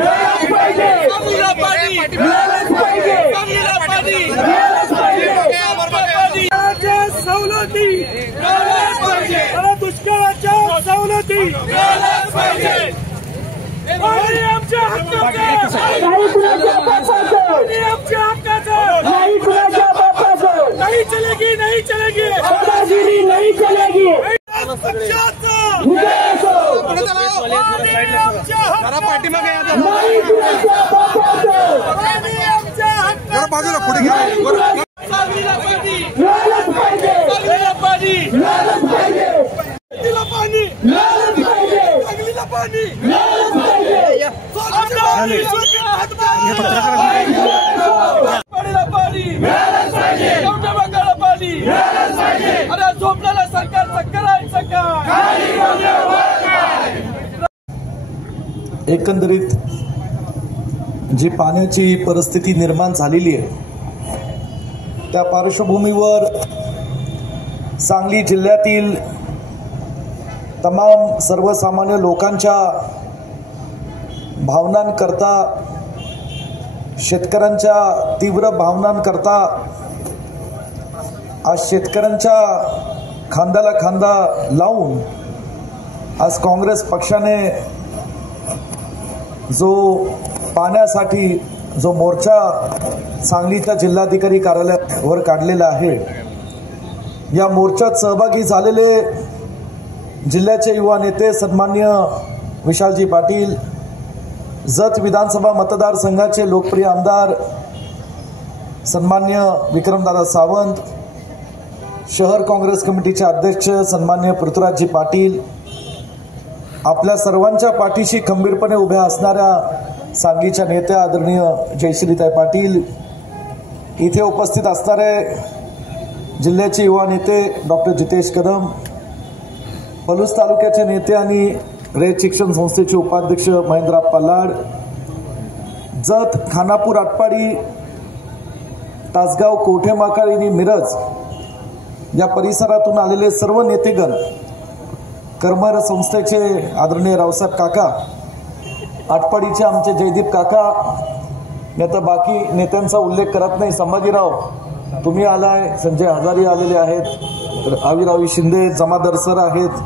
मिळालंच पाहिजे, सांगलीला पाणी मिळालंच पाहिजे, सांगलीला पाणी मिळालंच पाहिजे, सवलती मिळालंच पाहिजे, दुष्काळाच्या सवलती मिळालंच पाहिजे, पाणी आमच्या हक्काचं, नाही कुणाच्या बापाचं, पाणी आमच्या हक्काचं, नाही कुणाच्या बापाचं, नहीं चलेगी नहीं चलेगी, दादागिरी नहीं चलेगी, पक्षाचं पाठीमागे नाही कुणाच्या बापाचं, पाणी आमच्या हक्काचं, बाजूला पुढे घ्या, सांगलीला पाणी मिळालंच पाहिजे, सांगलीला पाणी मिळालंच पाहिजे, सांगलीला पाणी मिळालंच पाहिजे, सांगलीला पाणी मिळालंच पाहिजे, पाणीला पाणी मिळालंच पाहिजे, कवठेमहांकाळला पाणी मिळालंच पाहिजे, अरे झोपलेलं सरकारचं करायचं काय? एकंदरीत जी पाण्याची परिस्थिती निर्माण झालेली आहे त्या पार्श्वभूमीवर सांगली जिल्ह्यातील तमाम सर्वसामान्य लोकांच्या भावनांकरता, शेतकऱ्यांच्या तीव्र भावनांकरता आज शेतकऱ्यांच्या खांद्याला खांदा लावून आज काँग्रेस पक्षाने जो पाण्यासाठी जो मोर्चा सांगलीच्या जिल्हाधिकारी कार्यालयावर काढलेला आहे, या मोर्चात सहभागी झालेले जिल्ह्याचे युवा नेते सन्माननीय विशालजी पाटील, जत विधानसभा मतदारसंघाचे लोकप्रिय आमदार सन्माननीय विक्रमदादा सावंत, शहर काँग्रेस कमिटीचे अध्यक्ष सन्माननीय पृथ्वीराजजी पाटील, आपल्या सर्वांच्या पाठीशी खंबीरपणे उभ्या असणाऱ्या सांगलीच्या नेत्या आदरणीय जयश्रीताई पाटील, इथे उपस्थित असणारे जिल्ह्याचे युवा नेते डॉक्टर जितेश कदम, पलूस तालुक्याचे नेते आणि रयत शिक्षण संस्थेचे उपाध्यक्ष महेंद्रप्पा लाड, जत, खानापूर, आटपाडी, तासगाव, कवठेमहांकाळ आणि मिरज या परिसरातून आलेले सर्व नेतेगण, कर्मर संस्थेचे आदरणीय रावसाहेब काका, आटपाडीचे आमचे जयदीप काका, मी आता बाकी नेत्यांचा उल्लेख करत नाही, संभाजीराव तुम्ही आलाय, संजय हजारी आलेले आहेत, आविरावी शिंदे, जमादार सर आहेत,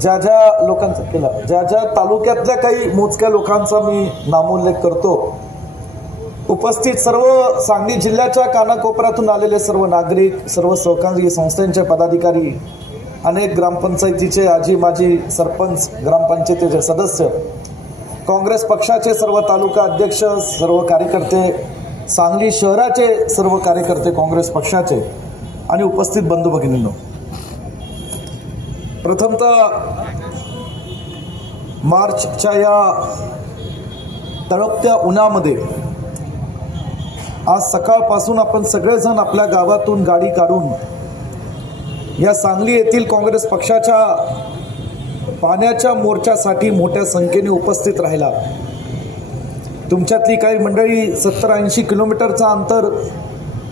ज्या ज्या लोकांचा केला, ज्या ज्या तालुक्यातल्या काही मोजक्या लोकांचा मी नामोल्लेख करतो, उपस्थित सर्व सांगली जिल्ह्याच्या कानाकोपऱ्यातून आलेले सर्व नागरिक, सर्व सहकारी संस्थांचे पदाधिकारी, अनेक ग्रामपंचायतीचे आजी माजी सरपंच, ग्रामपंचायतीचे सदस्य, काँग्रेस पक्षाचे सर्व तालुका अध्यक्ष, सर्व कार्यकर्ते, सांगली शहराचे सर्व कार्यकर्ते काँग्रेस पक्षाचे आणि उपस्थित बंधू भगिनींनो, प्रथमतः मार्चच्या या तळपत्या उन्हामध्ये आज सकाळपासून आपण सगळेजण आपल्या गावातून गाडी काढून या सांगली येथील काँग्रेस पक्षाच्या पाण्याच्या मोर्चासाठी मोठ्या संख्येने उपस्थित राहिला। तुमच्यातली काही मंडळी 70-80 किलोमीटरचं अंतर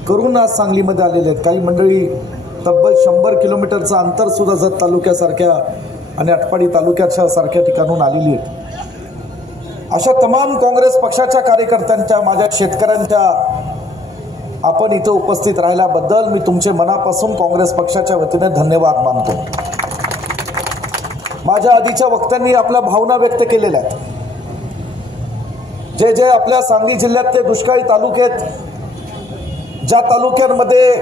करून आज सांगलीमध्ये आलेले आहेत, काही मंडळी तब्बल 100 किलोमीटरचं अंतर सुद्धा जत तालुक्यासारख्या आणि आटपाडी तालुक्याच्या सारख्या ठिकाणून आलेली आहेत। अशा तमाम काँग्रेस पक्षाच्या कार्यकर्त्यांच्या, माझ्या शेतकऱ्यांच्या आपण इथे उपस्थित राहिल्याबद्दल मी तुमचे मनापासून काँग्रेस पक्षाच्या वतीने धन्यवाद मानतो। माझ्या आधीच्या वक्त्यांनी आपल्या भावना व्यक्त केलेल्या आहेत, जे जे आपल्या सांगली जिल्ह्यातले दुष्काळी तालुक्यात, ज्या तालुक्यांमध्ये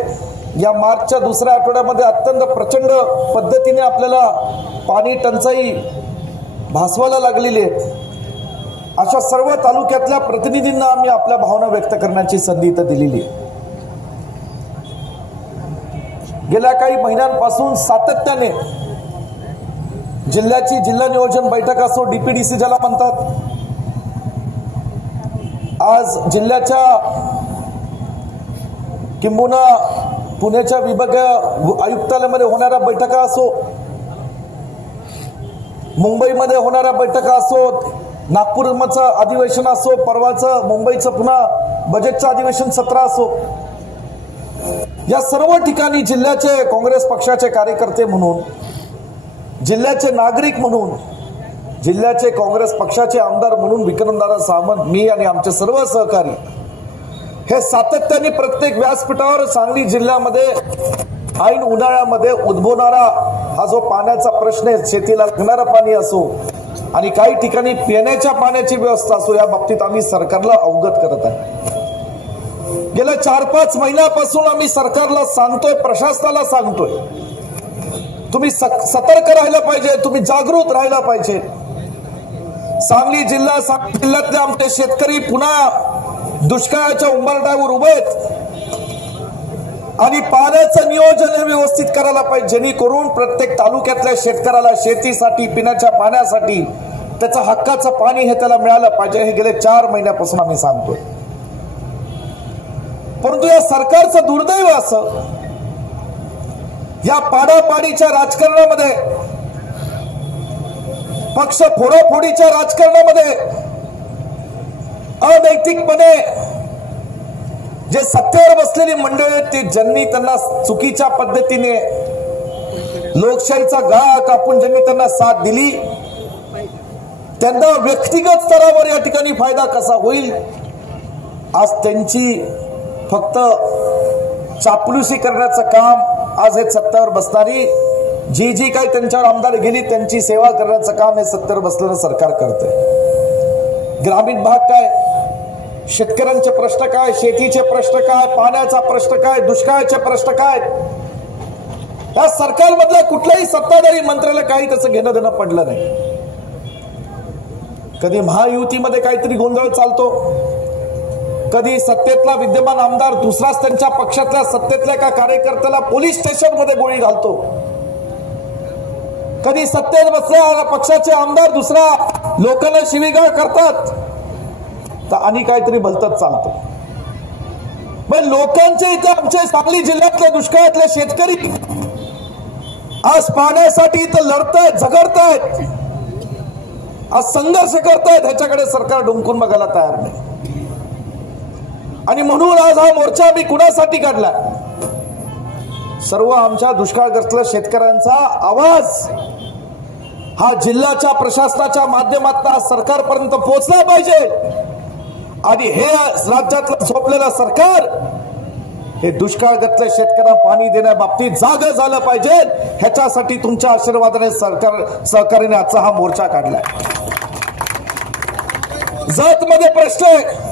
या मार्चच्या दुसऱ्या आठवड्यामध्ये अत्यंत प्रचंड पद्धतीने आपल्याला पाणी टंचाई भासवायला लागलेली आहे, अशा सर्व तालुक्यातल्या प्रतिनिधींना आम्ही आपल्या भावना व्यक्त करण्याची संधी इथं दिलेली आहे। गेल्या काही महिन्यांपासून सातत्याने जिल्ह्याची जिल्हा नियोजन बैठक असो, डीपीडीसी ज्याला म्हणतात, आज जिल्ह्याच्या किंबहुना पुण्याच्या विभागीय आयुक्तालयामध्ये होणाऱ्या बैठका असो, मुंबईमध्ये होणाऱ्या बैठका असो, नागपूरचं अधिवेशन असो, परवाचं मुंबईचं पुन्हा बजेटचं अधिवेशन सत्र असो, या सर्व ठिकाणी जिल्ह्याचे काँग्रेस पक्षाचे कार्यकर्ते म्हणून, जिल्ह्याचे नागरिक म्हणून, जिल्ह्याचे काँग्रेस पक्षाचे आमदार म्हणून विक्रमदादा सावंत, मी आणि आमचे सर्व सहकारी हे सातत्याने प्रत्येक व्यासपीठावर सांगली जिल्ह्यामध्ये ऐन उन्हाळ्यामध्ये उद्भवणारा हा जो पाण्याचा प्रश्न आहे, शेतीला लागणारं पाणी असो आणि काही ठिकाणी पिण्याच्या पाण्याची व्यवस्था असो, या बाबतीत आम्ही सरकारला अवगत करत आहे। गेल्या 4-5 महिन्यापासून आम्ही सरकारला सांगतोय, प्रशासनाला सांगतोय, तुम्ही सतर्क राहायला पाहिजे, तुम्ही जागृत राहायला पाहिजे। सांगली जिल्ह्यातले आमचे शेतकरी पुन्हा दुष्काळाच्या उंबरठ्यावर उभे आहेत आणि पाण्याचं नियोजन हे व्यवस्थित करायला पाहिजे, जेणेकरून प्रत्येक तालुक्यातल्या शेतकऱ्याला शेतीसाठी, पिण्याच्या पाण्यासाठी त्याचं हक्काचं पाणी हे त्याला मिळालं पाहिजे। हे गेले 4 महिन्यापासून आम्ही सांगतोय, परंतु या सरकारचं दुर्दैव असं, या पाडापाडीच्या राजकारणामध्ये, पक्ष फोडाफोडीच्या राजकारणामध्ये अनैतिकपणे जे सत्तेवर बसलेली मंडळी आहेत, ती ज्यांनी त्यांना चुकीच्या पद्धतीने लोकशाहीचा गळा कापून ज्यांनी त्यांना साथ दिली, त्यांना व्यक्तिगत स्तरावर या ठिकाणी फायदा कसा होईल, आज त्यांची फक्त चापलुसी करण्याचं काम आज हे सत्तेवर बसणारी जी काही त्यांच्यावर आमदार गेली त्यांची सेवा करण्याचं काम हे सत्तेवर बसलेलं सरकार करतंय। ग्रामीण भाग काय, शेतकऱ्यांचे प्रश्न काय, शेतीचे प्रश्न काय, पाण्याचा प्रश्न काय, दुष्काळाचे प्रश्न काय, या सरकारमधल्या कुठल्याही सत्ताधारी मंत्र्याला काही त्याचं घेणं देणं पडलं नाही। कधी महायुतीमध्ये काहीतरी गोंधळ चालतो, कधी सत्तेतला विद्यमान आमदार दुसराच त्यांच्या पक्षातल्या सत्तेतल्या एका कार्यकर्त्याला पोलीस स्टेशन मध्ये गोळी घालतो, कधी सत्तेत बसलेल्या पक्षाचे आमदार दुसऱ्या लोकांना शिवीगाळ करतात, तर आणि काहीतरी भलतच चालतं। पण लोकांचे इथे आमचे सांगली जिल्ह्यातले दुष्काळातले शेतकरी आज पाण्यासाठी इथं लढतायत, झगडतायत, आज संघर्ष करतायत, ह्याच्याकडे सरकार डुंकून बघायला तयार नाही। आणि म्हणून आज हा मोर्चा आम्ही कुणासाठी काढला, सर्व आमच्या दुष्काळग्रस्त शेतकऱ्यांचा आवाज हा जिल्ह्याच्या प्रशासनाच्या माध्यमातून सरकारपर्यंत पोहोचला पाहिजे आणि हे राज्यातलं झोपलेलं सरकार हे दुष्काळग्रस्त शेतकऱ्यांना पाणी देण्याबाबतीत जागं झालं पाहिजे, ह्याच्यासाठी तुमच्या आशीर्वादाने सहकार्याने आजचा हा मोर्चा काढलाय। जत मध्ये प्रश्न आहे,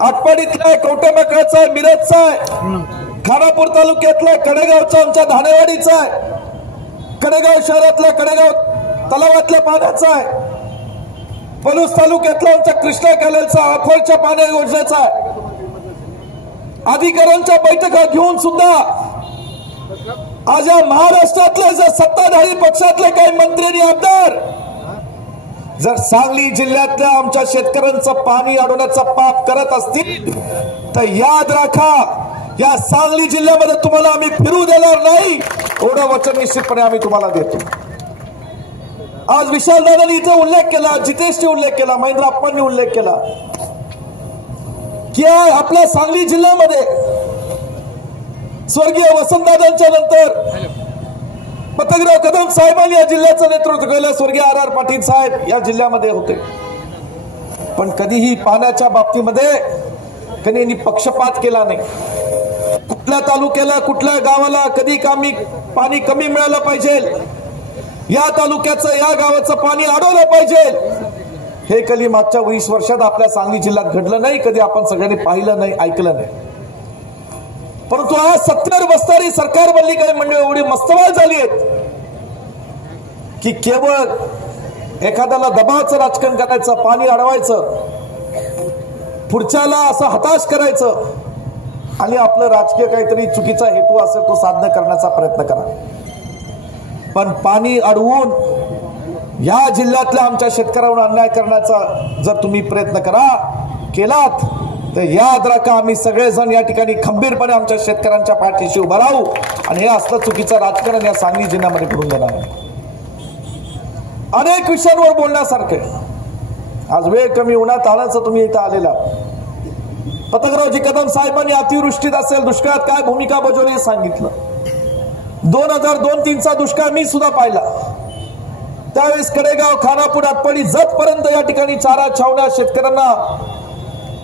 आटपाडीतला आहे, कवठेमहांकाळचा आहे, मिरजचा आहे, खानापूर तालुक्यातला, कडेगावचा, आमच्या धानेवाडीचा आहे, कडेगाव शहरातला, कडेगाव तलावातल्या पाण्याचा आहे, पलूस तालुक्यातला आमच्या कृष्णा कॅनेलचा, अफरच्या पाण्या योजनेचा आहे। अधिकाऱ्यांच्या बैठका घेऊन सुद्धा आज या महाराष्ट्रातले जर सत्ताधारी पक्षातले काही मंत्री आणि आमदार जर सांगली जिल्ह्यातल्या आमच्या शेतकऱ्यांचं पाणी अडवण्याचं पाप करत असतील तर याद राखा, या सांगली जिल्ह्यामध्ये तुम्हाला आम्ही फिरू देणार नाही, एवढं वचन निश्चितपणे आम्ही तुम्हाला देतो। आज विशाल दादांनी इथे उल्लेख केला, जितेशने उल्लेख केला, महेंद्र अप्पांनी उल्लेख केला की आपल्या सांगली जिल्ह्यामध्ये स्वर्गीय वसंतदादांच्या नंतर पतंगराव कदम साहेबांनी या जिल्ह्याचं नेतृत्व केलं, स्वर्गीय RR पाटील साहेब या जिल्ह्यामध्ये होते, पण कधीही पाण्याच्या बाबतीमध्ये कधी पक्षपात केला नाही। कुठल्या तालुक्याला, कुठल्या गावाला कधी पाणी कमी मिळालं पाहिजे, या तालुक्याचं, या गावाचं पाणी अडवलं पाहिजे, हे कधी मागच्या 20 वर्षात आपल्या सांगली जिल्ह्यात घडलं नाही, कधी आपण सगळ्यांनी पाहिलं नाही, ऐकलं नाही। परंतु आज सत्तेवर बसणारी सरकार बनली काही मंडळी एवढी मस्तवाल झाली आहेत की केवळ एखाद्याला दबावाचं राजकारण करायचं, पाणी अडवायचं, पुढच्याला असं हताश करायचं आणि आपलं राजकीय काहीतरी चुकीचा हेतू असेल तो साध्य करण्याचा प्रयत्न करा। पण पाणी अडवून या जिल्ह्यातल्या आमच्या शेतकऱ्यांवर अन्याय करण्याचा जर तुम्ही प्रयत्न केलात तर याद राखा, आम्ही सगळेजण या ठिकाणी खंबीरपणे आमच्या शेतकऱ्यांच्या पाठीशी उभा राहू आणि हे असलं चुकीचं राजकारण या सांगली जिल्ह्यामध्ये करून देणार आहे। अनेक विषयांवर बोलण्यासारखे, आज वेळ कमी उन्हात आणायचं तुम्ही इथं आलेला, पतंगरावजी कदम साहेबांनी अतिवृष्टीत असेल, दुष्काळात काय भूमिका बजावली हे सांगितलं। 2002-03चा दुष्काळ मी सुद्धा पाहिला, त्यावेळेस कडेगाव, खानापूर, आटपाडी, जतपर्यंत या ठिकाणी चारा छावण्या शेतकऱ्यांना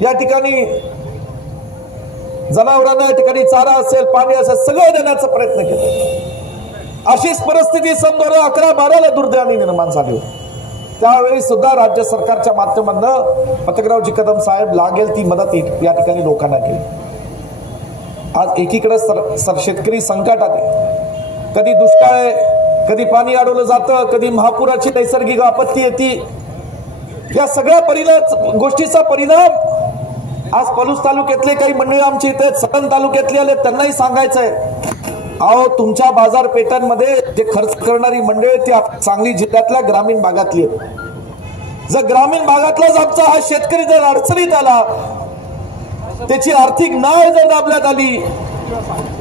या ठिकाणी जनावरांना या ठिकाणी चारा असेल, पाणी असेल, सगळं देण्याचा प्रयत्न केला। अशीच परिस्थिती सन 2011-12 दुर्दैवाने निर्माण झाली। त्यावेळी सुद्धा राज्य सरकारच्या माध्यमातून पतंगरावजी कदम साहेब लागेल ती मदत या ठिकाणी लोकांना केली। आज एकीकडे शेतकरी संकटात आहे, कधी दुष्काळ आहे, कधी पाणी अडवलं जातं, कधी महापुराची नैसर्गिक आपत्ती येते। या सगळ्या गोष्टीचा परिणाम आज पलूस तालुक्यातले काही मंडळी आमचे इथे सटन तालुक्यातले आले, त्यांनाही सांगायचंय, अहो तुमच्या बाजारपेठांमध्ये जे खर्च करणारी मंडळी ती सांगली जिल्ह्यातल्या ग्रामीण भागातली आहेत। जर ग्रामीण भागातलाच आमचा हा शेतकरी जर अडचणीत आला, त्याची आर्थिक नाळ जर दाबण्यात आली,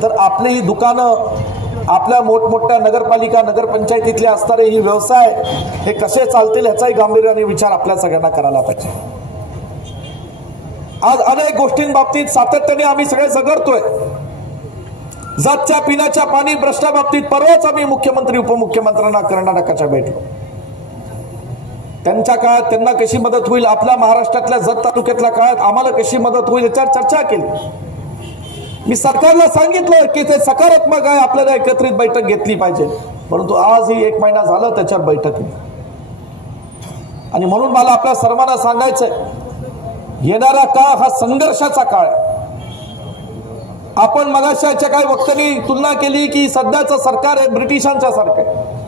तर आपली ही दुकानं, आपल्या मोठमोठ्या नगरपालिका, नगरपंचायतीतले असणारे ही व्यवसाय हे कसे चालतील याचाही गांभीर्याने विचार आपल्या सगळ्यांना करायला पाहिजे। आज अनेक गोष्टींबाबतीत सातत्याने आम्ही सगळे झगडतोय। जातच्या पिण्याच्या पाणी प्रश्नाबाबतीत परवाच आम्ही मुख्यमंत्री, उपमुख्यमंत्र्यांना कर्नाटकाच्या भेटलो। त्यांच्या काळात त्यांना कशी मदत होईल, आपल्या महाराष्ट्रातल्या जत तालुक्यातल्या काळात आम्हाला कशी मदत होईल याच्यावर चर्चा केली। मी सरकारला सांगितलं की ते सकारात्मक आहे, आपल्याला एकत्रित बैठक घेतली पाहिजे, परंतु आजही 1 महिना झाला त्याच्यावर बैठक नाही। आणि म्हणून मला आपल्या सर्वांना सांगायचंय, येणारा काळ हा संघर्षाचा काळ आहे। आपण मगाशाच्या काही वक्त्यांनी तुलना केली की सध्याचं सरकार हे ब्रिटिशांच्या सारखं आहे।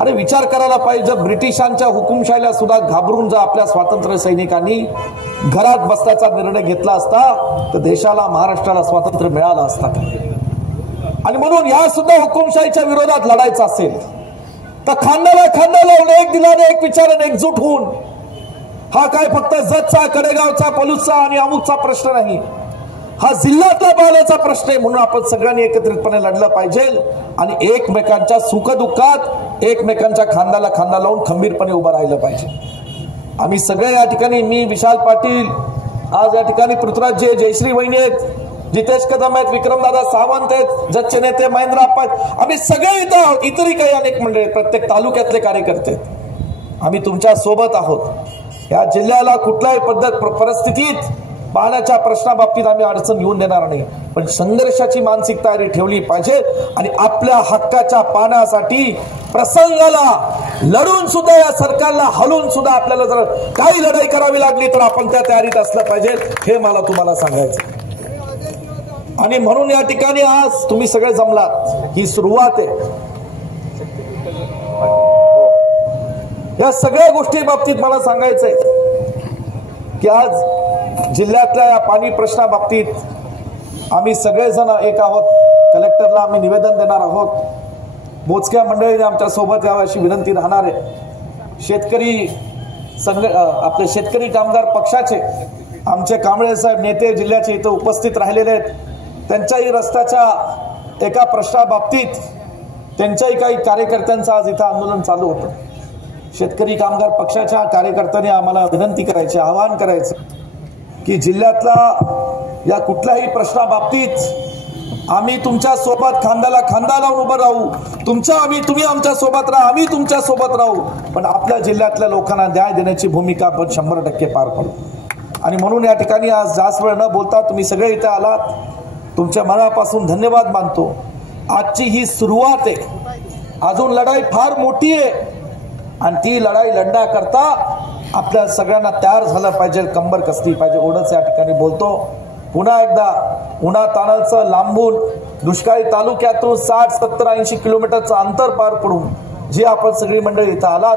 अरे विचार करायला पाहिजे, ब्रिटिशांच्या हुकुमशाहीला सुद्धा घाबरून जर आपल्या स्वातंत्र्य सैनिकांनी घरात बसण्याचा निर्णय घेतला असता तर देशाला, महाराष्ट्राला स्वातंत्र्य मिळालं असता का? आणि म्हणून या सुद्धा हुकुमशाहीच्या विरोधात लढायचं असेल तर खांद्याला खांदा लावून, एक दिलाने एक विचाराने एकजूट होऊन, हा काय फक्त जतचा, कडेगावचा, पलूसचा आणि अमुकचा प्रश्न नाही, हा जिल्ह्यातला पाण्याचा प्रश्न आहे। म्हणून आपण सगळ्यांनी एकत्रितपणे लढलं पाहिजे आणि एकमेकांच्या सुखदुःखात एकमेकांच्या खांद्याला खांदा लावून खंबीरपणे उभं राहिलं पाहिजे। आम्ही सगळे या ठिकाणी, मी, विशाल पाटील, आज या ठिकाणी पृथ्वीराज जयश्री वहिनी आहेत, जितेश कदम आहेत, विक्रमदादा सावंत आहेत, जतचे नेते महेंद्र आप्पा आहेत, आम्ही सगळे इथं आहोत, इतरही काही अनेक मंडळी, प्रत्येक तालुक्यातले कार्यकर्ते, आम्ही तुमच्या सोबत आहोत। या जिल्ह्याला कुठल्याही परिस्थितीत पाण्याच्या प्रश्नाबाबतीत आम्ही अडचण येऊन देणार नाही, पण संघर्षाची मानसिक तयारी ठेवली पाहिजे आणि आपल्या हक्काच्या पाण्यासाठी प्रसंगाला लढून सुद्धा, या सरकारला हलवून सुद्धा आपल्याला जर काही लढाई करावी लागली तर आपण त्या तयारीत असलं पाहिजे, हे मला तुम्हाला सांगायचं। आणि म्हणून या ठिकाणी आज तुम्ही सगळे जमलात, ही सुरुवात आहे। या सगळ्या गोष्टी बाबतीत मला सांगायचंय की आज जिल्ह्यातल्या या पाणी प्रश्नाबाबतीत आम्ही सगळेजण एक आहोत। कलेक्टरला आम्ही निवेदन देणार आहोत, मोजक्या मंडळीने आमच्या सोबत यावं अशी विनंती राहणार आहे। शेतकरी आपले शेतकरी कामगार पक्षाचे आमचे कांबळे साहेब नेते जिल्ह्याचे इथं उपस्थित राहिलेले आहेत, त्यांच्याही रस्त्याच्या एका प्रश्नाबाबतीत त्यांच्याही काही कार्यकर्त्यांचं आज इथं आंदोलन चालू होतं। शेतकरी कामगार पक्षाच्या कार्यकर्त्यांनी आम्हाला विनंती करायची, आवाहन करायचं की जिल्ह्यातला या कुठल्याही प्रश्नाबाबतीत आम्ही तुमच्या सोबत खांद्याला खांदा लावून उभं राहू, तुम्ही आमच्या सोबत राहा, आम्ही तुमच्या सोबत राहू, पण आपल्या जिल्ह्यातल्या लोकांना न्याय देण्याची भूमिका आपण 100% पार पडू। आणि म्हणून या ठिकाणी आज जास्त वेळ न बोलता तुम्ही सगळे इथे आलात, तुमच्या मनापासून धन्यवाद मानतो। आजची ही सुरुवात आहे, अजून लढाई फार मोठी आहे आणि ती लढाई लढण्याकरता आपल्या सगळ्यांना तयार झालं पाहिजे, कंबर कसली पाहिजे, एवढंच या ठिकाणी बोलतो। पुन्हा एकदा उन्हा तानाचं लांबून दुष्काळी तालुक्यातून 60, 70, 80 किलोमीटरचं अंतर पार पडून जी आपण सगळी मंडळी इथं आलात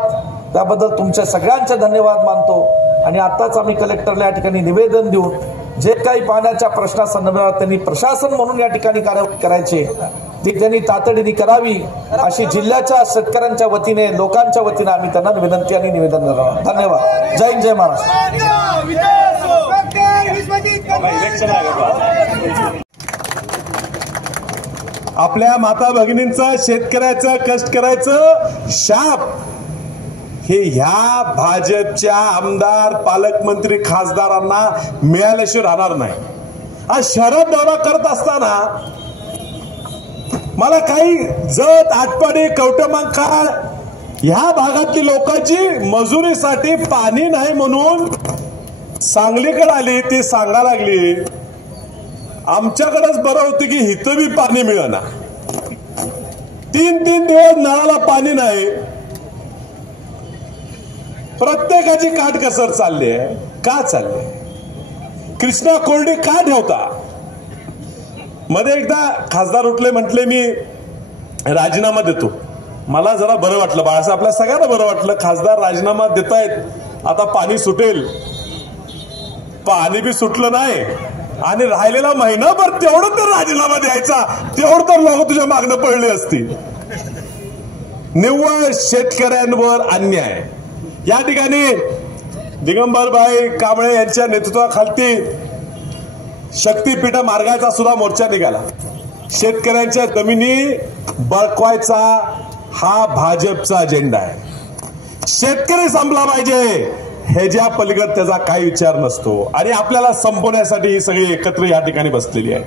त्याबद्दल तुमच्या सगळ्यांचे धन्यवाद मानतो। आणि आताच आम्ही कलेक्टरला या ठिकाणी निवेदन देऊन जे काही पाण्याच्या प्रश्नासंदर्भात त्यांनी प्रशासन म्हणून या ठिकाणी कारवाई करायची ती त्यांनी तातडीने करावी अशी जिल्ह्याच्या शेतकऱ्यांच्या वतीने, लोकांच्या वतीने आम्ही त्यांना विनंती आणि निवेदन करणार। धन्यवाद। जय हिंद, जय महाराष्ट्र। आपल्या माता भगिनींचं, शेतकऱ्याचं, कष्ट करायचं शाप हे ह्या भाजपच्या आमदार, पालकमंत्री, खासदारांना मिळाल्याशिवाय राहणार नाही। आज शहरात दौरा करत असताना मला काही जत, आटपाडी, कवठेमहांकाळ ह्या भागातली लोकांची मजुरीसाठी पाणी नाही म्हणून सांगलीकडे आली, ती सांगा लागली आमच्याकडेच बरं होतं की इथं बी पाणी मिळेना. 3-3 दिवस नळाला पाणी नाही. प्रत्येकाची काटकसर चालली आहे. का चालली? कृष्णा कोरडी का ठेवता? मध्ये एकदा खासदार उठले, म्हटले मी राजीनामा देतो. मला जरा बरं वाटलं, बाळासाहेब आपल्या सगळ्यांना बरं वाटलं. खासदार राजीनामा देतायत, आता पाणी सुटेल. पाणी बी सुटलं नाही आणि राहिलेला महिनाभर तेवढं तर राजीनामा द्यायचा, तेवढं तर लोक तुझ्या मागणं पडले असतील. निव्वळ शेतकऱ्यांवर अन्याय. या ठिकाणी दिगंबरभाई कांबळे यांच्या नेतृत्वाखाली शक्तीपीठ मार्गाचा सुद्धा मोर्चा निघाला. शेतकऱ्यांच्या जमिनी बळकवायचा हा भाजपचा अजेंडा आहे. शेतकरी संपला पाहिजे, ह्याच्या पलीकडे त्याचा काही विचार नसतो. आणि आपल्याला संपवण्यासाठी ही सगळी एकत्र या ठिकाणी बसलेली आहेत.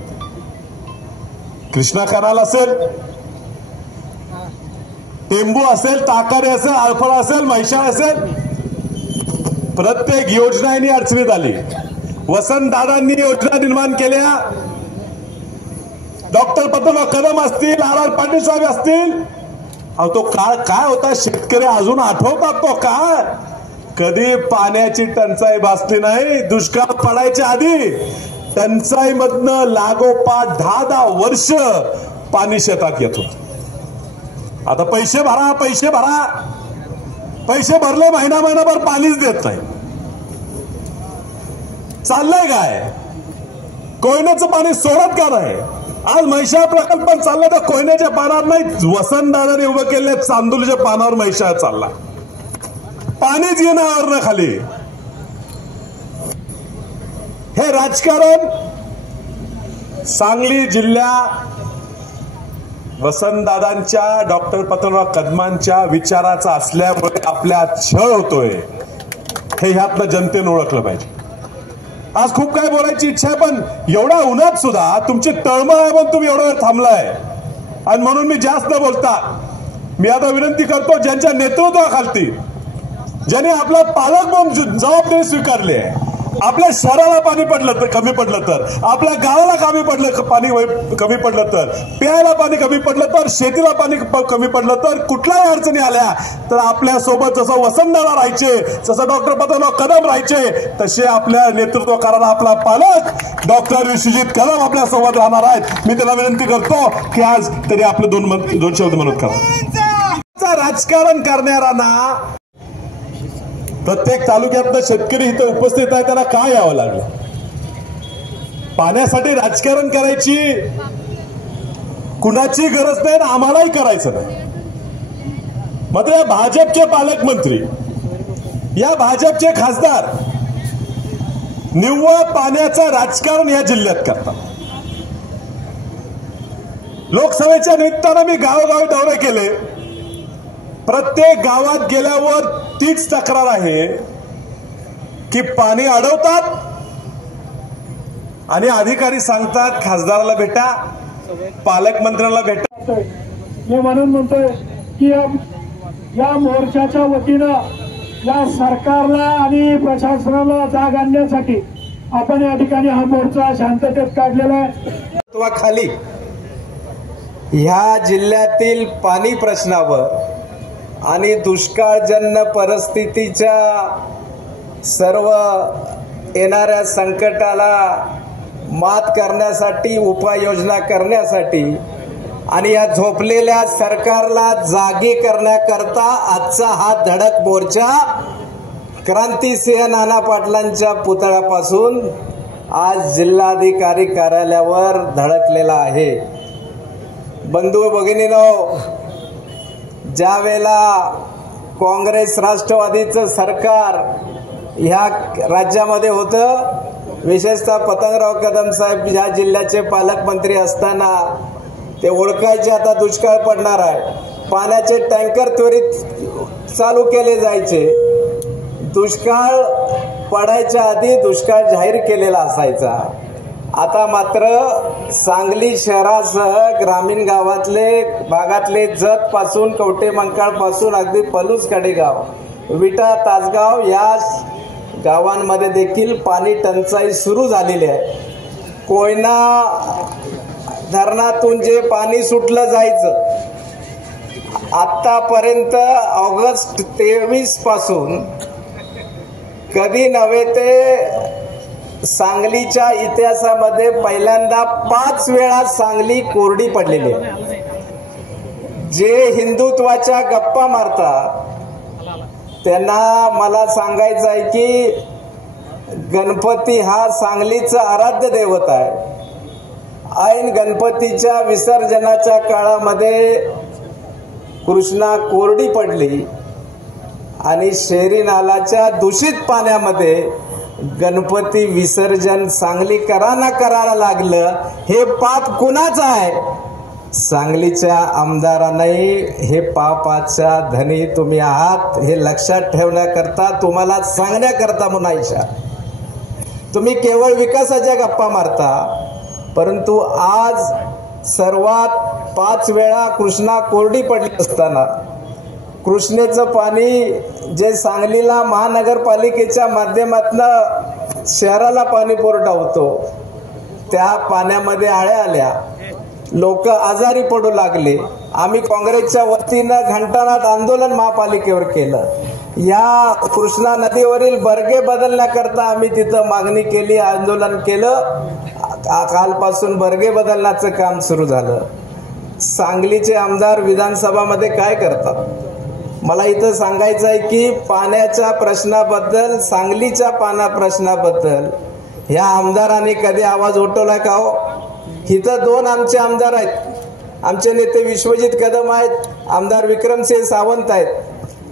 कृष्णा कनाल असेल, टेंबू असेल, ताकारे असेल, आळफळा असेल, म्हैसाळ असेल, प्रत्येक योजनांनी अडचणीत आली. वसंतदादांनी योजना निर्माण केल्या. डॉक्टर पद्मनाभ कदम असतील, आर पाटील साहेब असतील. अहो तो काळ काय होता, शेतकरी अजून आठवतात तो काळ. कधी पाण्याची टंचाई भासली नाही. दुष्काळ पडायच्या आधी टंचाई मधनं लागोपाठ 10-10 वर्ष पाणी शेतात येत होत. आता पैसे भरा, पैसे भरा, पैसे भरले, महिनाभर पाणीच देत नाही. चाललंय काय? कोयनेचं पाणी सोडत का नाही? आज म्हैसाळ प्रकल्प चालला तर कोयनेच्या पानावर नाही, वसंतदादांनी उभं केले चांदूरच्या पानावर म्हैसाळ चालला. पाणीच येणार ना खाली. हे राजकारण सांगली जिल्हा वसंतदादांच्या, डॉक्टर पद्मनाभ कदमांच्या विचाराचा असल्यामुळे आपल्या छळ होतोय, हे ह्यातनं जनतेनं ओळखलं पाहिजे. आज खूप काय बोलायची इच्छा आहे, पण एवढ्या उन्हात सुद्धा तुमची तळमळ आहे, पण तुम्ही एवढा वेळ थांबलाय. आणि म्हणून मी जास्त न बोलता मी आता विनंती करतो, ज्यांच्या नेतृत्वाखाली ज्यांनी आपला पालक म्हणून जबाबदारी स्वीकारली आहे, आपल्या शहराला पाणी पडलं तर कमी पडलं तर, आपल्या गावाला कमी पडलं, पाणी कमी पडलं तर, प्यायला पाणी कमी पडलं तर, शेतीला पाणी कमी पडलं तर, कुठल्याही अडचणी आल्या तर आपल्या सोबत जसं वसंतदादा राहायचे, जसं डॉक्टर पद्मनाभ कदम राहायचे, तसे आपल्या नेतृत्व करायला आपला पालक डॉक्टर विश्वजित कदम आपल्या सोबत राहणार आहेत. मी त्याला विनंती करतो की आज तरी आपले दोन शब्द म्हणत करा. राजकारण करणाऱ्यांना प्रत्येक तालुक्यातलं शेतकरी इथं उपस्थित आहे, त्याला काय यावं लागलं? पाण्यासाठी राजकारण करायची कुणाची गरज नाही, आम्हालाही करायचं नाही. मात्र या भाजपचे पालकमंत्री, या भाजपचे खासदार निव्वळ पाण्याचं राजकारण या जिल्ह्यात करतात. लोकसभेच्या निमित्तानं मी गावोगावी दौरे केले. प्रत्येक गावात गेल्यावर तीच तक्रार आहे की पाणी अडवतात आणि अधिकारी सांगतात खासदाराला भेटा, पालकमंत्र्याला भेटा. मी म्हणून म्हणतोय की या मोर्चाच्या वतीनं या सरकारला आणि प्रशासनाला जाग आणण्यासाठी आपण या ठिकाणी हा मोर्चा शांततेत काढलेला आहे. खाली ह्या जिल्ह्यातील पाणी प्रश्नावर आणि दुष्काळजन्य परिस्थितीच्या सर्व येणाऱ्या संकटाला मात करण्यासाठी, उपाययोजना करण्यासाठी आणि या झोपलेल्या सरकारला जागी करण्याकरता आजचा हा धडक मोर्चा क्रांतिसिंह नाना पाटलांच्या पुतळ्यापासून आज जिल्हाधिकारी कार्यालयावर धडकलेला आहे. बंधू भगिनींनो, ज्या वेळेला काँग्रेस राष्ट्रवादीचं सरकार ह्या राज्यामध्ये होतं, विशेषतः पतंगराव कदम साहेब या जिल्ह्याचे पालकमंत्री असताना ते ओळखायचे आता दुष्काळ पडणार आहे, पाण्याचे टँकर त्वरित चालू केले जायचे. दुष्काळ पडायच्या आधी दुष्काळ जाहीर केलेला असायचा. आता मात्र सांगली शहरासह ग्रामीण भागातले जत पासून कवटे मंकाळ पासून अगदी पलूस कडेगाव, विटा, तासगाव या गावांमध्ये देखील पाणी टंचाई सुरू झालेली आहे. कोयना धरणातून जे पाणी सुटलं जायचं आतापर्यंत ऑगस्ट 23 पासून कधी नव्हे ते सांगलीच्या इतिहासामध्ये पहिल्यांदा 5 वेळा सांगली कोरडी पडलेली आहे. जे हिंदुत्वाच्या गप्पा मारतात त्यांना मला सांगायचं आहे की गणपती हा सांगलीचं आराध्य दैवत आहे. ऐन गणपतीच्या विसर्जनाच्या काळामध्ये कृष्णा कोरडी पडली आणि शेरी नालाच्या दूषित पाण्यामध्ये गणपती विसर्जन सांगलीकरांना करायला लागलं. हे पाप कुणाचं आहे? सांगलीच्या आमदारांनाही हे पापाच्या धनी तुम्ही आहात हे लक्षात ठेवण्याकरता, तुम्हाला सांगण्याकरता म्हणायच्या. तुम्ही केवळ विकासाच्या गप्पा मारता, परंतु आज सर्वात 5 वेळा कृष्णा कोरडी पडली असताना कृष्णेचं पाणी जे सांगलीला महानगरपालिकेच्या माध्यमातून शहराला पाणी पुरवठा होतो, त्या पाण्यामध्ये आळ्या आल्या, लोक आजारी पडू लागले. आम्ही काँग्रेसच्या वतीनं घंटानाद आंदोलन महापालिकेवर केलं. या कृष्णा नदीवरील बर्गे बदलण्याकरता आम्ही तिथं मागणी केली, आंदोलन केलं. कालपासून बर्गे बदलण्याचं काम सुरू झालं. सांगलीचे आमदार विधानसभामध्ये काय करतात? मला इथं सांगायचं आहे की पाण्याच्या प्रश्नाबद्दल, सांगलीच्या प्रश्नाबद्दल ह्या आमदारांनी कधी आवाज उठवलाय का हो? इथं 2 आमचे आमदार आहेत. आमचे नेते विश्वजित कदम आहेत, आमदार विक्रमसिंह सावंत आहेत.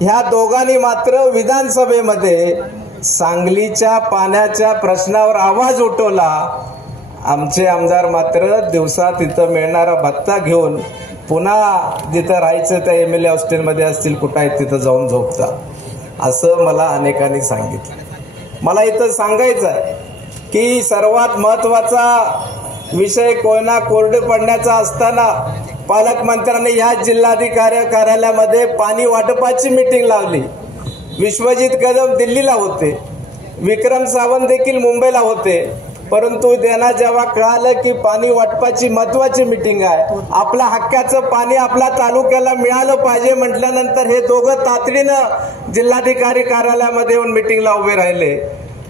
ह्या दोघांनी मात्र विधानसभेमध्ये सांगलीच्या पाण्याच्या प्रश्नावर आवाज उठवला. आमचे आमदार मात्र दिवसा तिथं मिळणारा भत्ता घेऊन पुन्हा जिथं राहायचं त्या MLA हॉस्टेलमध्ये असतील, कुठं आहेत तिथं जाऊन झोपतात, असं मला अनेकांनी सांगितलं. मला इथं सांगायचं आहे की सर्वात महत्वाचा विषय कोयना कोरडे पडण्याचा असताना पालकमंत्र्यांनी या जिल्हाधिकारी कार्यालयामध्ये पाणी वाटपाची मीटिंग लावली. विश्वजित कदम दिल्लीला होते, विक्रम सावंत देखील मुंबईला होते. परंतु त्यांना जेव्हा कळालं की पाणी वाटपाची महत्वाची मीटिंग आहे, आपल्या हक्काचं पाणी आपल्या तालुक्याला मिळालं पाहिजे म्हटल्यानंतर हे दोघं तातडीनं जिल्हाधिकारी कार्यालयामध्ये येऊन मीटिंगला उभे राहिले.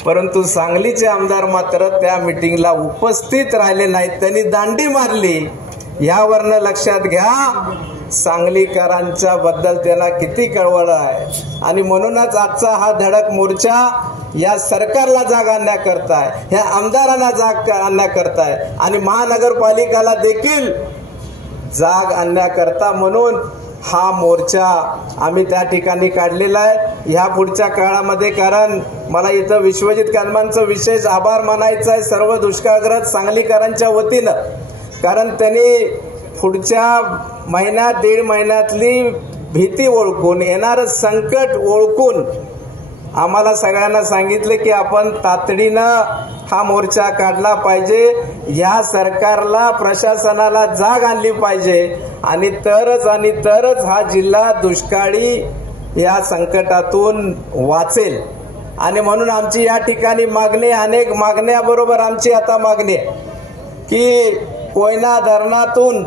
परंतु सांगलीचे आमदार मात्र त्या मीटिंगला उपस्थित राहिले नाहीत, त्यांनी दांडी मारली. यावरनं लक्षात घ्या सांगलीकरांच्या बद्दल त्यांना किती कळवळ आहे. आणि म्हणूनच आजचा हा धडक मोर्चा या सरकारला जाग आणण्याकरताय, ह्या आमदारांना जाग आणण्याकरताय आणि महानगरपालिकाला देखील जाग आणण्याकरता म्हणून हा मोर्चा आम्ही त्या ठिकाणी काढलेला आहे. ह्या पुढच्या काळामध्ये, कारण मला इथं विश्वजित कदमांचं विशेष आभार मानायचं आहे सर्व दुष्काळग्रस्त सांगलीकरांच्या वतीनं, कारण त्यांनी पुढच्या महिन्यात 1.5 महिन्यातली भीती ओळखून, येणारं संकट ओळखून आम्हाला सगळ्यांना सांगितलं की आपण तातडीनं हा मोर्चा काढला पाहिजे, या सरकारला प्रशासनाला जाग आणली पाहिजे आणि तरच हा जिल्हा दुष्काळी या संकटातून वाचेल. आणि म्हणून आमची या ठिकाणी मागणी, अनेक मागण्याबरोबर आमची आता मागणी आहे की कोयना धरणातून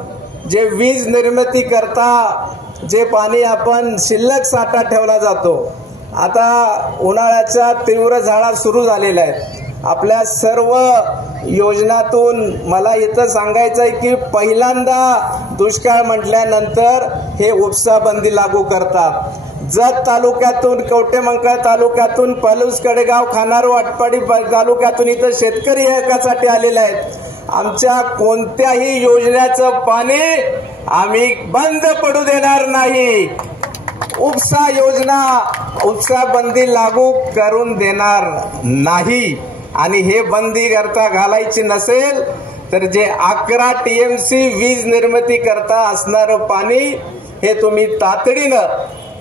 जे वीज निर्मिती करता जे पाणी आपण शिल्लक साठा ठेवला जातो, आता उन्हाळ्याच्या तीव्र झळा सुरू झालेल्या आहेत. आपल्या सर्व योजनातून मला इथं सांगायचं आहे की पहिल्यांदा दुष्काळ म्हटल्यानंतर हे उपसा बंदी लागू करतात. जत तालुक्यातून, कवटे मंकाळ तालुक्यातून, पलूस कडेगाव, खानारू, आटपाडी तालुक्यातून इथं शेतकरी एकासाठी आलेले आहेत. आमच्या कोणत्याही योजनेचं पाणी आम्ही बंद पडू देणार नाही. उपसा योजना, उपसा बंदी लागू करून देणार नाही. आणि हे बंदी करता घालायची नसेल तर जे 11 TMC वीज निर्मिती करता असणारं पाणी हे तुम्ही तातडीनं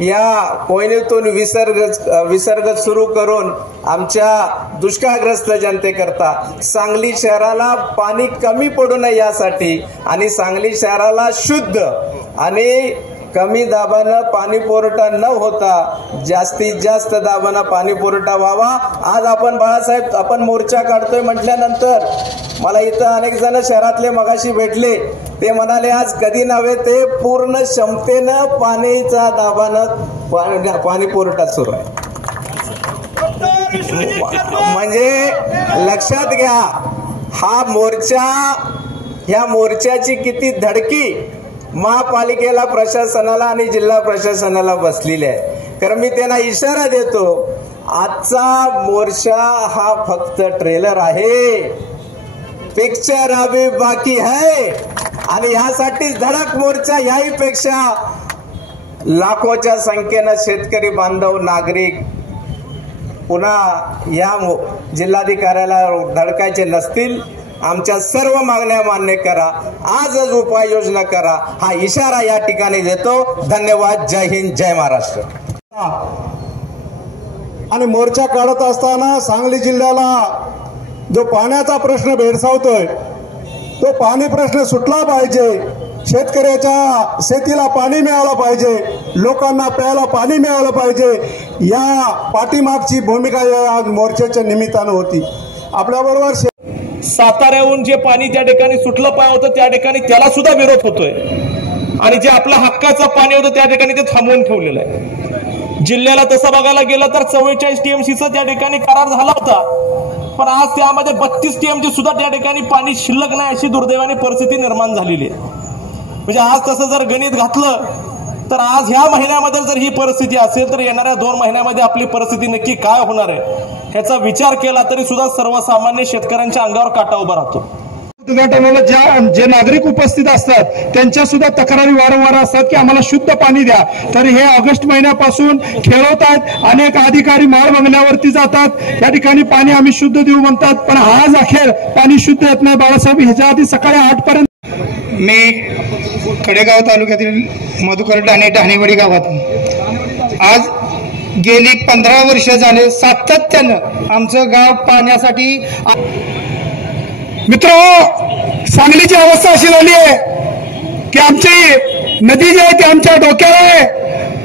या कोयनेतून विसर्ग सुरू करून आमच्या दुष्काळग्रस्त जनतेकरता सांगली शहराला पाणी कमी पडू नये यासाठी आणि सांगली शहराला शुद्ध आणि कमी दाबानं पाणी पुरवठा न होता जास्तीत जास्त दाबानं पाणी पुरवठा व्हावा। आज आपण बाळासाहेब आपण मोर्चा काढतोय म्हटल्यानंतर मला इथं अनेक जण शहरातले मगाशी भेटले, ते म्हणाले आज कधी नव्हे ते पूर्ण क्षमतेनं पाणीचा दाबानं पाणी पुरवठा सुरू आहे। म्हणजे लक्षात घ्या हा मोर्चा, ह्या मोर्चाची किती धडकी महापालिकेला, प्रशासनाला आणि जिल्हा प्रशासनाला बसलेली आहे। कारण मी त्यांना इशारा देतो, आजचा मोर्चा हा फक्त ट्रेलर आहे, पिक्चर अभी बाकी है आणि यासाठीच धडक मोर्चा, याही पेक्षा लाखोच्या संख्येनं शेतकरी बांधव, नागरिक पुन्हा या जिल्हाधिकाऱ्याला धडकायचे नसतील। आमच्या सर्व मागण्या मान्य करा, आजच उपाययोजना करा, हा इशारा या ठिकाणी देतो। धन्यवाद। जय हिंद, जय महाराष्ट्र। आणि मोर्चा काढत असताना सांगली जिल्ह्याला जो पाण्याचा प्रश्न भेडसावतोय तो पाणी प्रश्न सुटला पाहिजे, शेतकऱ्याच्या शेतीला पाणी मिळालं पाहिजे, लोकांना प्यायला पाणी मिळालं पाहिजे, या पाठीमागची भूमिका या मोर्चाच्या निमित्तानं होती। आपल्याबरोबर साताऱ्याहून जे पाणी त्या ठिकाणी सुटलं पाहिजे होतं त्या ठिकाणी त्याला सुद्धा विरोध होतोय आणि जे आपलं हक्काचं पाणी होतं त्या ठिकाणी ते थांबवून ठेवलेलं आहे। जिल्ह्याला तसं बघायला गेलं तर 44 TMCचा त्या ठिकाणी करार झाला होता, पण आज त्यामध्ये 32 TMC सुद्धा त्या ठिकाणी पाणी शिल्लक नाही अशी दुर्दैवाने परिस्थिती निर्माण झालेली आहे। म्हणजे आज तसं जर गणित घातलं तर आज ह्या महिन्यामध्ये जर ही परिस्थिती असेल तर येणाऱ्या 2 महिन्यामध्ये आपली परिस्थिती नक्की काय होणार आहे ह्याचा विचार केला तरी सुद्धा सर्वसामान्य शेतकऱ्यांच्या अंगावर काटा उभा राहतो। उद्घाटनाला जे नागरिक उपस्थित असतात त्यांच्या सुद्धा तक्रारी वारंवार असतात की आम्हाला शुद्ध पाणी द्या। तर हे ऑगस्ट महिन्यापासून खेळवत आहेत, अनेक अधिकारी माळ बंगल्यावरती जातात, त्या ठिकाणी पाणी आम्ही शुद्ध देऊ म्हणतात, पण आज अखेर पाणी शुद्ध येत नाही। बाळासाहेब, ह्याच्या आधी सकाळी 8 पर्यंत मी खडेगाव तालुक्यातील मधुकर ढाणेवाडी गावातून आज गेली 15 वर्ष झाले सातत्यानं आमचं गाव पाण्यासाठी। मित्र, सांगलीची अवस्था अशी झाली आहे की आमची नदी जी आहे ती आमच्या डोक्याला आहे,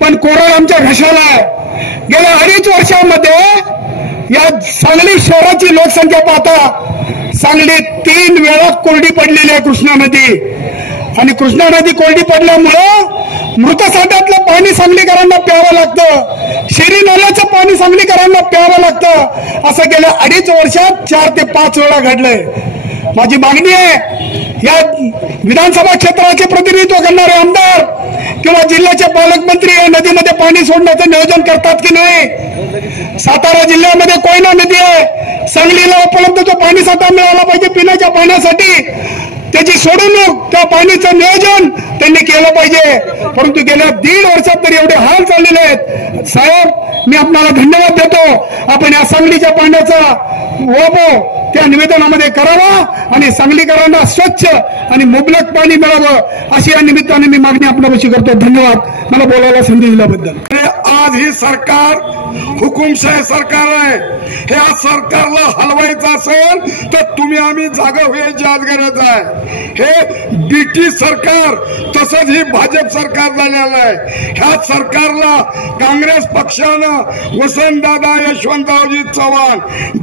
पण कोरड आमच्या घशाला आहे। गेल्या 2.5 वर्षांमध्ये या सांगली शहराची लोकसंख्या पाहता सांगलीत 3 वेळा कोरडी पडलेली आहे कृष्णा नदी, आणि कृष्णा नदी कोरडी पडल्यामुळं मृत साठ्यातलं पाणी सांगलीकरांना प्यावं लागतं, शिरी नाल्याचं पाणी सांगलीकरांना प्यावं लागतं। असं गेल्या 2.5 वर्षात 4 ते 5 वेळा घडलंय। माझी मागणी आहे, या विधानसभा क्षेत्राचे प्रतिनिधित्व करणारे आमदार किंवा जिल्ह्याचे पालकमंत्री या नदीमध्ये पाणी सोडण्याचं नियोजन करतात की नाही। सातारा जिल्ह्यामध्ये कोयना नदी आहे, सांगलीला उपलब्ध तो पाणी साठा मिळाला पाहिजे पिण्याच्या पाण्यासाठी, त्याची सोडवणूक, त्या पाण्याचं नियोजन त्यांनी केलं पाहिजे। परंतु गेल्या 1.5 वर्षात तरी एवढे हाल चाललेले आहेत। साहेब, मी आपल्याला धन्यवाद देतो, आपण या सांगलीच्या पाण्याचा वापर त्या निवेदनामध्ये करावा आणि सांगलीकरांना स्वच्छ आणि मुबलक पाणी मिळावं अशी या निमित्ताने मी मागणी आपल्यापाशी करतो। धन्यवाद, मला बोलायला संधी दिल्याबद्दल। आज ही सरकार हुकुमशाही सरकार आहे, ह्या सरकारला हलवायचं असेल तर तुम्ही आम्ही जागा व्हायची आज गरज आहे। हे बीटी सरकार तसंच ही भाजप सरकार झालेलं आहे। ह्या सरकारला काँग्रेस पक्षानं वसंतदादा यशवंतरावजी चव्हाण,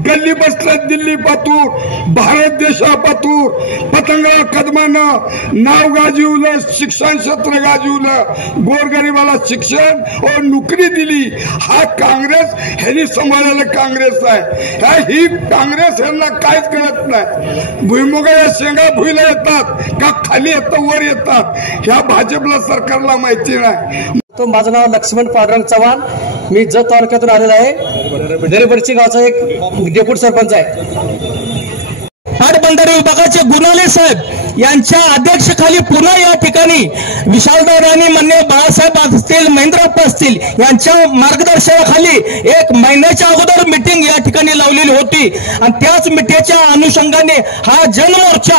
गल्ली बसल्यात दिल्ली पातूर, भारत देशा पातूर, पतंगराव कदमानं नाव गाजवलं, शिक्षण क्षेत्र गाजवलं, गोरगरिबाला शिक्षण व नोकरी दिली। हा काँग्रेस ह्यांनी सांभाळलेलं काँग्रेस आहे। ही काँग्रेस यांना काहीच कळत नाही। भुईमुगाच्या शेंगा भुईला येतात का खाली येतं वर येतात, ह्या भाजपला सरकारला माहिती नाही। तो माझं नाव लक्ष्मण पांडुरंग चव्हाण, मी जत तालुक्यातून आलेला आहे, दरेबडची गावचा एक डेप्युटी सरपंच आहे। पाटबंधारे विभागाचे गुणाले साहेब यांच्या अध्यक्षतेखाली पुन्हा या ठिकाणी विशालदादा आणि माननीय बाळासाहेब असतील, महेंद्रप्पा असतील यांच्या मार्गदर्शनाखाली एक महिन्याच्या अगोदर मीटिंग या ठिकाणी लावलेली होती आणि त्याच मीटिंगच्या अनुषंगाने हा जनमोर्चा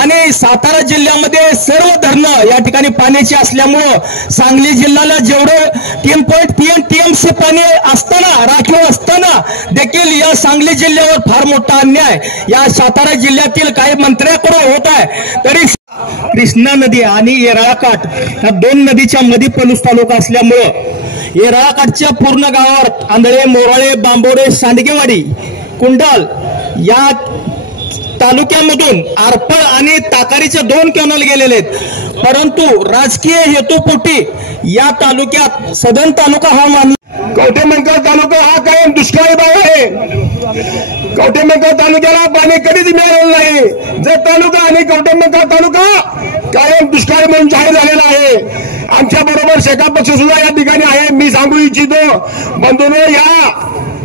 आणि सातारा जिल्ह्यामध्ये सर्व धरणं या ठिकाणी पाण्याची असल्यामुळं सांगली जिल्ह्याला जेवढं 3.3 TMC पाणी असताना, राखीव असताना देखील या सांगली जिल्ह्यावर फार मोठा अन्याय या सातारा जिल्ह्यातील काही मंत्र्याकडून होत आहे। तरी कृष्णा नदी आणि येरळाकाठ या दोन नदीच्या मध्ये पलूस तालुका असल्यामुळं येरळाकाठच्या पूर्ण गावावर आंधळे, मोराळे, बांबोडे, सांडगेवाडी, कुंडाल या तालुक्यामधून आरपळ आणि ताकारीचे 2 कॅनल गेलेले आहेत, परंतु राजकीय हेतूपोटी या तालुक्यात सदन तालुका हा मानला। कवठेमंकाळ तालुका हा कायम दुष्काळी भाग आहे। कवठेमंकाळ तालुक्याला पाणी कधीच मिळालेलं नाही। जर तालुका आणि कवठेमंकाळ तालुका कायम दुष्काळी म्हणून जाहीर झालेला आहे। आमच्या बरोबर शेका पक्ष सुद्धा या ठिकाणी आहे। मी सांगू इच्छितो बंधूंनो, या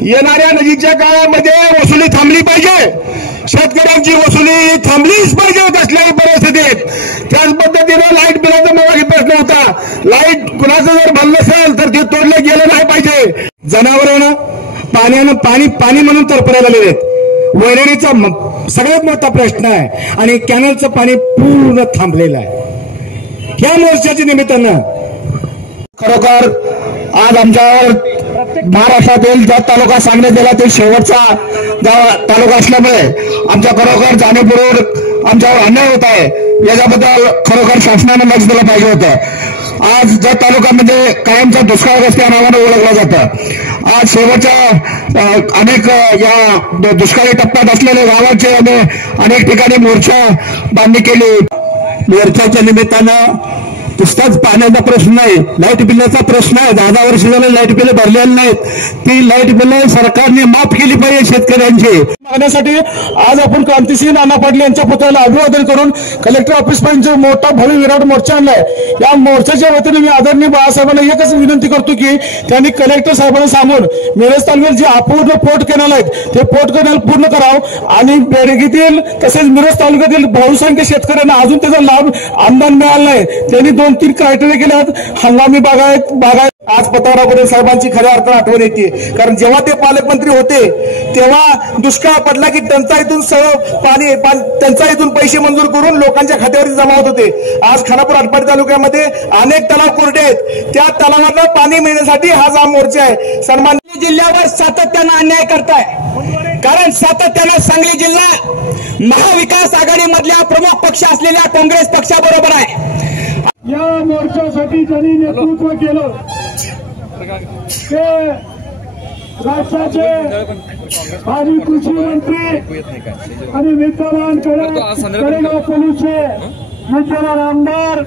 येणाऱ्या नजीकच्या काळामध्ये वसुली थांबली पाहिजे। शेतकऱ्यांची वसुली थांबलीच पाहिजे कसल्याही परिस्थितीत। त्याच पद्धतीने लाईट बिलाचा मगाशी प्रश्न होता, लाईट कुणाचं जर भरलं असेल तर ते तोडले गेलं नाही पाहिजे। जनावरांना पाण्यानं पाणी म्हणून तरफडायला लागलेत। वैरणीचा सगळ्यात मोठा प्रश्न आहे आणि कॅनलचं पाणी पूर्ण थांबलेलं आहे। या मोर्चाच्या निमित्तानं खरोखर आज आमच्यावर महाराष्ट्रातील ज्या तालुका सांगण्यात गेला ते शेवटचा तालुका असल्यामुळे आमच्या खरोखर जाणीवपूर्वक आमच्यावर अन्याय होत आहे। याच्याबद्दल खरोखर शासनानं लक्ष दिलं पाहिजे होतं। आज ज्या तालुक्यामध्ये कायमचा दुष्काळग्रस्त या नावानं ओळखला जातं, आज शेवटच्या अनेक या दुष्काळी टप्प्यात असलेल्या गावाचे अनेक ठिकाणी मोर्चा बांधणी केली। मोर्चाच्या निमित्तानं नुसताच पाण्याचा प्रश्न नाही, लाईट बिलाचा प्रश्न आहे। 10 वर्ष झाले लाईट बिल भरलेली नाहीत, ती लाईट बिल सरकारने माफ केली पाहिजे शेतकऱ्यांची। मागण्यासाठी आज आपण क्रांतिसिंह नाना पाटील यांच्या पुतळ्याला अभिवादन करून कलेक्टर ऑफिस पर्यंत मोठा भव्य विराट मोर्चा आणलाय। या मोर्चाच्या वतीने मी आदरणीय बाळासाहेबांना एकच विनंती करतो की त्यांनी कलेक्टर साहेबांना सांगून मिरज तालुक्यात जे अपूर्ण पोर्ट कॅनल आहेत ते पोर्ट कॅनल पूर्ण करावं आणि बेडगीतील तसेच मिरज तालुक्यातील बहुसंख्य शेतकऱ्यांना अजून त्याचा लाभ अनुदान मिळाला नाही। त्यांनी 2-3 क्रायटेरिया केल्यात, हंगामी बागायत। आज पतंगराव साहेबांची खऱ्या अर्थाने आठवण येते, कारण जेव्हा ते पालकमंत्री होते तेव्हा दुष्काळ पडला की टंचाईतून टंचाईतून पैसे मंजूर करून लोकांच्या खात्यावरती जमा होत होते। आज खानापूर आटपाडी तालुक्यामध्ये अनेक तलाव कोरडे आहेत, त्या तलावांना पाणी मिळण्यासाठी हा मोर्चा आहे। सन्माननीय जिल्ह्यावर सातत्यानं अन्याय करताय, कारण सातत्यानं सांगली जिल्हा महाविकास आघाडीमधल्या प्रमुख पक्ष असलेल्या काँग्रेस पक्षाबरोबर आहे। या मोर्चासाठी ज्यांनी नेतृत्व केलं ते राज्याचे माजी कृषी मंत्री आणि विद्यमान कडेगाव पोलीसचे विद्यमान आमदार